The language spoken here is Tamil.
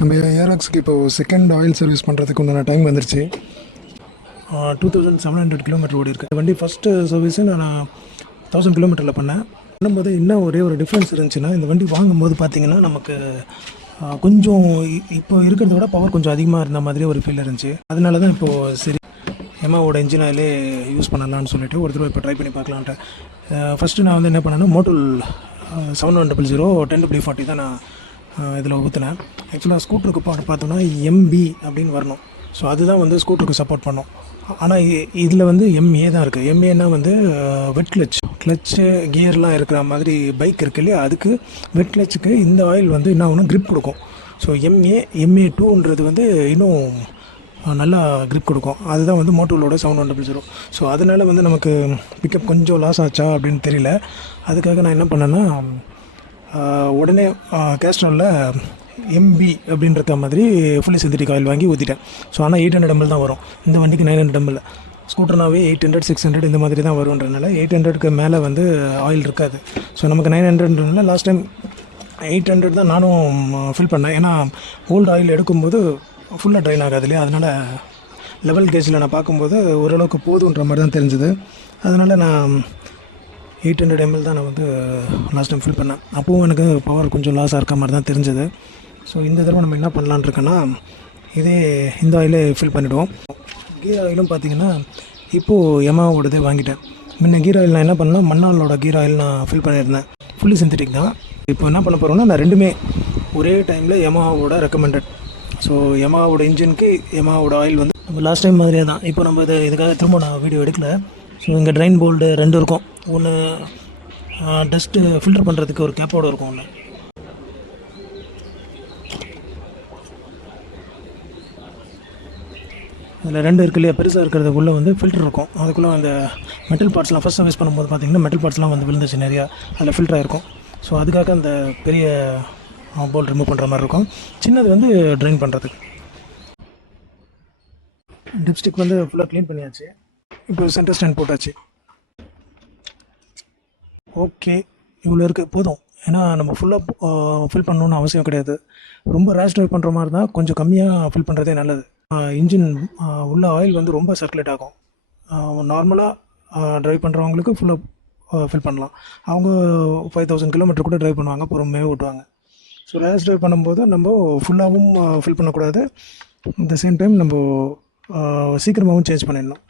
நம்ம ஏராக்ஸுக்கு இப்போது செகண்ட் ஆயில் சர்வீஸ் பண்ணுறதுக்கு உண்டான டைம் வந்துருச்சு. 2700 கிலோமீட்டர் ஓடி இருக்குது. வண்டி ஃபஸ்ட்டு சர்வீஸு நான் 1000 கிலோமீட்டரில் பண்ணும்போது இன்னும் ஒரே ஒரு டிஃப்ரென்ஸ் இருந்துச்சுன்னா, இந்த வண்டி வாங்கும்போது பார்த்திங்கன்னா நமக்கு கொஞ்சம் இப்போ இருக்கிறத விட பவர் கொஞ்சம் அதிகமாக இருந்த மாதிரி ஒரு ஃபீல் இருந்துச்சு. அதனால தான் இப்போது சரி எமாவோட இன்ஜின் ஆயிலே யூஸ் பண்ணலான்னு சொல்லிட்டு ஒரு தடவை இப்போ ட்ரை பண்ணி பார்க்கலான்ட்டு. ஃபஸ்ட்டு நான் வந்து என்ன பண்ணேன்னா, மோட்டல் 7100 10W40 தான் நான் இதில் ஊற்றினேன். ஆக்சுவலாக ஸ்கூட்டருக்கு பார்த்தோன்னா எம்பி அப்படின்னு வரணும். ஸோ அதுதான் வந்து ஸ்கூட்டருக்கு சப்போர்ட் பண்ணும். ஆனால் இதில் வந்து எம்ஏ தான் இருக்குது. எம்ஏனா வந்து வெட் கிளச்சு கியர்லாம் இருக்கிற மாதிரி பைக் இருக்குது இல்லையா, அதுக்கு வெட் கிளச்சுக்கு இந்த ஆயில் வந்து என்ன ஒன்று க்ரிப் கொடுக்கும். ஸோ எம்ஏ2ன்றது வந்து இன்னும் நல்லா க்ரிப் கொடுக்கும். அதுதான் வந்து மோட்டோலோட 7100. ஸோ அதனால் வந்து நமக்கு பிக்கப் கொஞ்சம் லாஸ் ஆச்சா அப்படின்னு தெரியல. அதுக்காக நான் என்ன பண்ணேன்னா, உடனே கேஸ்ட்ராலில் எம்பி அப்படின்ற மாதிரி ஃபுல்லி சிந்தட்டிக் ஆயில் வாங்கி ஊற்றிட்டேன். ஸோ ஆனால் 800 ml தான் வரும். இந்த வண்டிக்கு 900 ml. ஸ்கூட்டர்னாவே 800 600 இந்த மாதிரி தான் வருன்றதுனால 800க்கு மேலே வந்து ஆயில் இருக்காது. ஸோ நமக்கு 900ன்றதுனால லாஸ்ட் டைம் 800 தான் நானும் ஃபில் பண்ணேன். ஏன்னா ஓல்டு ஆயில் எடுக்கும்போது ஃபுல்லாக ட்ரைன் ஆகாது இல்லையா, அதனால் லெவல் கேஜில் நான் பார்க்கும்போது ஓரளவுக்கு போதுன்ற மாதிரி தான் தெரிஞ்சுது. அதனால் நான் 800 ml தான் நான் வந்து லாஸ்ட் டைம் ஃபில் பண்ணேன். அப்போவும் எனக்கு பவர் கொஞ்சம் லாஸாக இருக்க மாதிரி தான் தெரிஞ்சது. ஸோ இந்த தடவை நம்ம என்ன பண்ணலான்னு இருக்கோன்னா, இந்த ஆயிலே ஃபில் பண்ணிவிடுவோம். கீர் ஆயிலும் பார்த்திங்கன்னா இப்போது யமாவோடதே வாங்கிட்டேன். முன்ன கீர் ஆயில் நான் என்ன பண்ணேன்னா, மண்ணாலோட கீர் ஆயில் நான் ஃபில் பண்ணியிருந்தேன். ஃபுல்லி சிந்தட்டிக் தான். இப்போ என்ன பண்ண போகிறோன்னா, நான் ரெண்டுமே ஒரே டைமில் யமாவோட ரெக்கமெண்டட். ஸோ யமாவோட இன்ஜினுக்கு யமாவோட ஆயில் வந்து நம்ம லாஸ்ட் டைம் மாதிரியே தான். இப்போ நம்ம இதுக்காக திரும்ப நான் வீடியோ எடுக்கல. ஸோ இங்கே ட்ரைன் போல்டு 2 இருக்கும். ஒன்று டஸ்ட்டு ஃபில்டர் பண்ணுறதுக்கு ஒரு கேப்போடு இருக்கும். ஒன்று அதில் 2 இருக்கு இல்லையா, பெருசாக இருக்கிறதுக்குள்ளே வந்து ஃபில்டர் இருக்கும். அதுக்குள்ளே அந்த மெட்டல் பார்ட்ஸ்லாம் ஃபஸ்ட் சர்வீஸ் பண்ணும்போது பார்த்திங்கன்னா மெட்டல் பார்ட்ஸ்லாம் வந்து விழுந்துச்சு நிறையா. அதில் ஃபில்டர் ஆகிருக்கும். ஸோ அதுக்காக அந்த பெரிய போல்ட் ரிமூவ் பண்ணுற மாதிரி இருக்கும். சின்னது வந்து ட்ரைன் பண்ணுறதுக்கு. டிப்ஸ்டிக் வந்து ஃபுல்லாக க்ளீன் பண்ணியாச்சு. இப்போ சென்டர் ஸ்டாண்ட் போட்டாச்சு. ஓகே, இவ்வளோ இருக்குது போதும். ஏன்னா நம்ம ஃபுல்லாக ஃபில் பண்ணணுன்னு அவசியம் கிடையாது. ரொம்ப ரேஷ் ட்ரைவ் பண்ணுற மாதிரி தான் கொஞ்சம் கம்மியாக ஃபில் பண்ணுறதே நல்லது. இன்ஜின் உள்ள ஆயில் வந்து ரொம்ப சர்க்குலேட் ஆகும். நார்மலாக ட்ரைவ் பண்ணுறவங்களுக்கு ஃபுல்லாக ஃபில் பண்ணலாம். அவங்க 5000 கிலோமீட்டர் கூட ட்ரைவ் பண்ணுவாங்க, பொறுமையாக ஓட்டுவாங்க. ஸோ ரேஷ் ட்ரைவ் பண்ணும்போது நம்ம ஃபுல்லாகவும் ஃபில் பண்ணக்கூடாது. அட் த சேம் டைம் நம்ம சீக்கிரமாகவும் சேஞ்ச் பண்ணிடணும்.